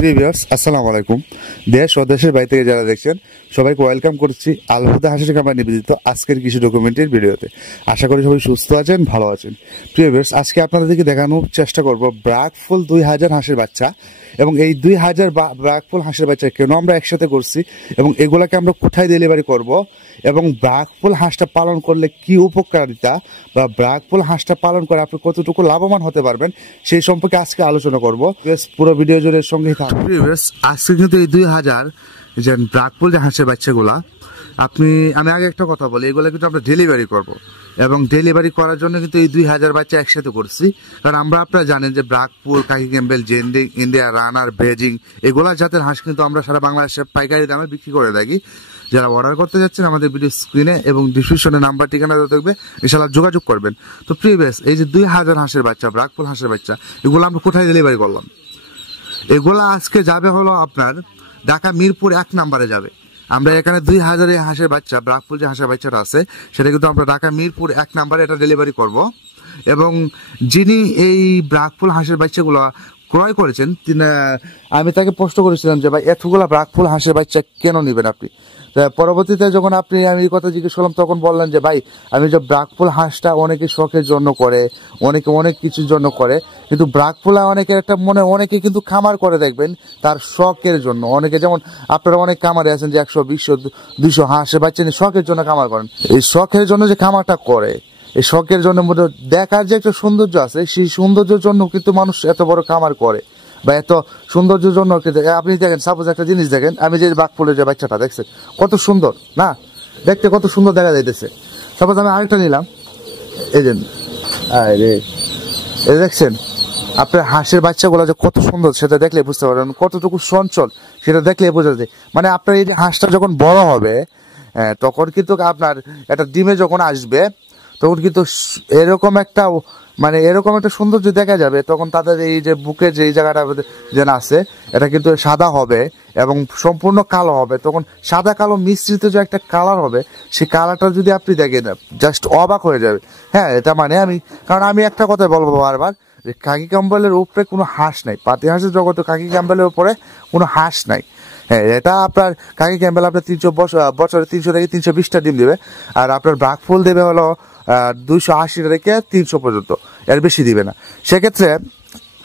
প্রিয় ভিউয়ার্স, আসসালামু আলাইকুম। দেশ ও দেশের বাইরে থেকে যারা দেখছেন সবাইকে ওয়েলকাম করছি আল হুদা হাঁসের খামার নিবেদিত আজকের কিছু ডকুমেন্টের ভিডিওতে। আশা করি সবাই সুস্থ আছেন, ভালো আছেন। প্রিয় ভিউয়ার্স, আজকে আপনাদেরকে দেখানোর চেষ্টা করব ব্রাকফুল 2000 হাঁসের বাচ্চা, এবং এই 2000 ব্রাকফুল হাঁসের বাচ্চা কেন আমরা একসাথে করছি এবং এগুলাকে আমরা কোথায় ডেলিভারি করব, এবং ব্রাকফুল হাঁসটা পালন করলে কি উপকারিতা বা ব্রাকফুল হাঁসটা পালন করে আপনি কতটুকু লাভবান হতে পারবেন সেই সম্পর্কে আজকে আলোচনা করব। পুরো ভিডিও জুড়ে সঙ্গেই থাকবেন। আজকে কিন্তু এই 2000 যে ব্রাকফুল যে হাঁসের বাচ্চাগুলা আমি আগে একটা কথা বলি, এগুলো কিন্তু আমরা ডেলিভারি করব, এবং ডেলিভারি করার জন্য কিন্তু এই 2000 বাচ্চা একসাথে করছি। কারণ আপনারা জানেন যে ব্রাকফুল, কাকি ক্যাম্বেল, জেন্ডিং, ইন্ডিয়া রানার, বেজিং এগুলা জাতের হাঁস কিন্তু আমরা সারা বাংলাদেশে পাইকারি দামে বিক্রি করে থাকি। যারা অর্ডার করতে যাচ্ছেন আমাদের ভিডিও স্ক্রিনে এবং ডিসক্রিপশনে নাম্বার ঠিকানা দেখবে, ইনশাআল্লাহ যোগাযোগ করবেন। তো প্রিভিয়াস এই যে 2000 হাঁসের বাচ্চা, ব্রাকফুল হাঁসের বাচ্চা, এগুলো আমরা কোথায় ডেলিভারি করলাম? এগুলা আজকে যাবে হলো আপনার ঢাকা মিরপুর 1 নম্বরে যাবে। আমরা এখানে 2000 হাঁসের বাচ্চা, ব্রাকফুল যে হাঁসের বাচ্চাটা আছে সেটা কিন্তু আমরা ঢাকা মিরপুর 1 নম্বরে এটা ডেলিভারি করব। এবং যিনি এই ব্রাকফুল হাঁসের বাচ্চাগুলো ক্রয় করেছেন আমি তাকে প্রশ্ন করেছিলাম যে ভাই এতগুলা ব্রাকফুল হাঁসের বাচ্চা কেন নেবেন আপনি? পরবর্তীতে যখন আমি এই কথা জিজ্ঞেস করলাম তখন বললেন যে ভাই আমি যে ব্রাকফুল হাঁসটা অনেকে শখের জন্য করে, অনেকে অনেক কিছুর জন্য করে, কিন্তু ব্রাকফুল অনেকের একটা মনে অনেকে কিন্তু খামার করে দেখবেন তার শখের জন্য। অনেকে যেমন আপনারা অনেক খামারে আছেন যে 100-200 হাঁসের বাচ্চা নিয়ে শখের জন্য খামার করেন। এই শখের জন্য যে খামারটা করে, এই শখের জন্য মধ্যে দেখার যে একটা সৌন্দর্য আছে, সেই সৌন্দর্যের জন্য কিন্তু মানুষ এত বড় খামার করে বা এত সৌন্দর্যের জন্য। আপনি দেখেন, সাপোজ একটা জিনিস দেখেন, আমি যে ব্রাকফুলের যে বাচ্চাটা দেখছেন কত সুন্দর না, দেখতে কত সুন্দর দেখা যাইতেছে। সাপোজ আমি আরেকটা নিলাম, এই যে দেখছেন আপনার হাঁসের বাচ্চাগুলো যে কত সুন্দর সেটা দেখলে বুঝতে পারবেন, কতটুকু চঞ্চল সেটা দেখলে বোঝা যায়। মানে আপনার এই যে হাঁসটা যখন বড় হবে তখন কিন্তু আপনার একটা ডিমে যখন আসবে তখন কিন্তু এরকম একটা সৌন্দর্য দেখা যাবে। তখন তাদের এই যে বুকের যে জায়গাটা যেন আছে এটা কিন্তু সাদা হবে এবং সম্পূর্ণ কালো হবে। তখন সাদা কালো মিশ্রিত যে একটা কালার হবে, সেই কালারটা যদি আপনি দেখেন জাস্ট অবাক হয়ে যাবে। হ্যাঁ, এটা কারণ আমি একটা কথা বলবো বারবার যে কাকি ক্যাম্বেলের উপরে কোনো হাঁস নাই, পাতি হাঁসের জগতে কাকি ক্যাম্বেলের উপরে কোনো হাঁস নাই। হ্যাঁ, এটা আপনার কাকি ক্যাম্বেল আপনার 300 বছরে 300 থেকে 320টা ডিম দেবে, আর আপনার ব্রাকফুল দেবে হলো 280 থেকে 300 পর্যন্ত, এর বেশি দিবে না। সেক্ষেত্রে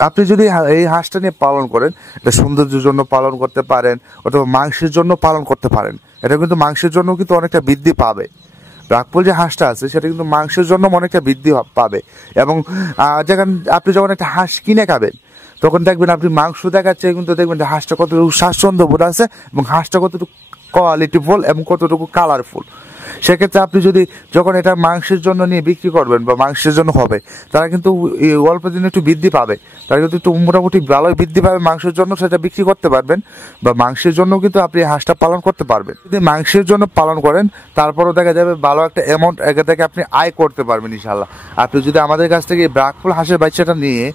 আপনি যদি এই হাঁসটা নিয়ে পালন করেন, এটা সৌন্দর্যের জন্য পালন করতে পারেন অথবা মাংসের জন্য পালন করতে পারেন। এটা কিন্তু মাংসের জন্য কিন্তু অনেকটা বৃদ্ধি পাবে। ব্রাকফুল যে হাঁসটা আছে সেটা কিন্তু মাংসের জন্য অনেকটা বৃদ্ধি পাবে। এবং আপনি যখন একটা হাঁস কিনে খাবেন তখন দেখবেন আপনি মাংস দেখাচ্ছে কিন্তু দেখবেন যে হাঁসটা কতটুকু স্বাচ্ছন্দ্যবোধ আছে এবং হাঁসটা কতটুকু কোয়ালিটিফুল এবং কতটুকু কালারফুল। সেক্ষেত্রে আপনি যখন এটা মাংসের জন্য নিয়ে বিক্রি করবেন বা মাংসের জন্য হবে, তারা কিন্তু অল্প দিনে একটু বৃদ্ধি পাবে, তারা কিন্তু একটু মোটামুটি ভালোই বৃদ্ধি পাবে মাংসের জন্য, সেটা বিক্রি করতে পারবেন বা মাংসের জন্য কিন্তু আপনি হাঁসটা পালন করতে পারবেন। যদি মাংসের জন্য পালন করেন তারপরও দেখা যাবে ভালো একটা অ্যামাউন্ট একে থেকে আপনি আয় করতে পারবেন ইনশাল্লাহ। আপনি যদি আমাদের কাছ থেকে ব্রাকফুল হাঁসের বাচ্চাটা নিয়ে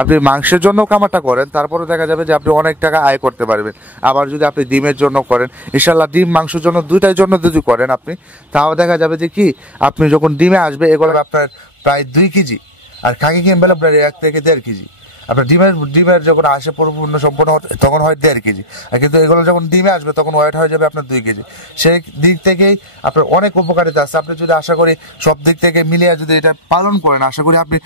আপনি মাংসের জন্য কামাটা করেন তারপরে দেখা যাবে যে আপনি অনেক টাকা আয় করতে পারবেন। আবার যদি আপনি ডিমের জন্য করেন, ইনশাল্লাহ ডিম মাংসের জন্য দুইটার জন্য যদি করেন আপনি, তাও দেখা যাবে যে কি আপনি যখন ডিমে আসবে এগুলো আপনার প্রায় 2 কেজি, আর কাকি ক্যাম্বেল আপনার 1 থেকে 1.5 কেজি। আপনার ডিমের যখন আসে সম্পূর্ণ তখন হয় 1.5 কেজি, আর কিন্তু এগুলো যখন ডিমে আসবে তখন ওয়েট হয়ে যাবে আপনার 2 কেজি। সেই দিক থেকেই আপনার অনেক উপকারিতা আছে। আপনি যদি আশা করি সব দিক থেকে মিলিয়ে যদি এটা পালন করেন, আশা করি আপনি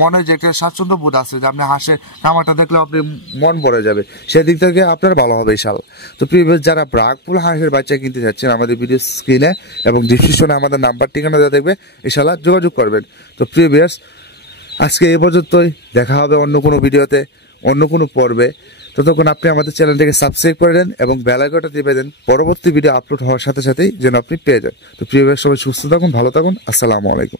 মনে যে একটা স্বাচ্ছন্দ্য বোধ আছে যে আপনি হাঁসের খামারটা দেখলে আপনি মন ভরে যাবে, সেই দিক থেকে আপনার ভালো হবে ইনশাআল্লাহ। তো প্রিভিয়াস যারা ব্রাকফুল হাঁসের বাচ্চা কিনতে যাচ্ছেন আমাদের ভিডিও স্ক্রিনে এবং ডিসক্রিপশনে আমাদের নাম্বার ঠিকানা দেওয়া দেখবে, ইনশাআল্লাহ যোগাযোগ করবেন। তো প্রিভিয়াস আজকে এই পর্যন্তই, দেখা হবে অন্য কোনো ভিডিওতে, অন্য কোনো পর্বে। ততক্ষণ আপনি আমাদের চ্যানেলটাকে সাবস্ক্রাইব করে দেন এবং বেল আইকনটা টিপে দেন, পরবর্তী ভিডিও আপলোড হওয়ার সাথে সাথেই যেন আপনি পেয়ে যান। তো প্রিয় সবাই সুস্থ থাকুন, ভালো থাকুন, আসসালামু আলাইকুম।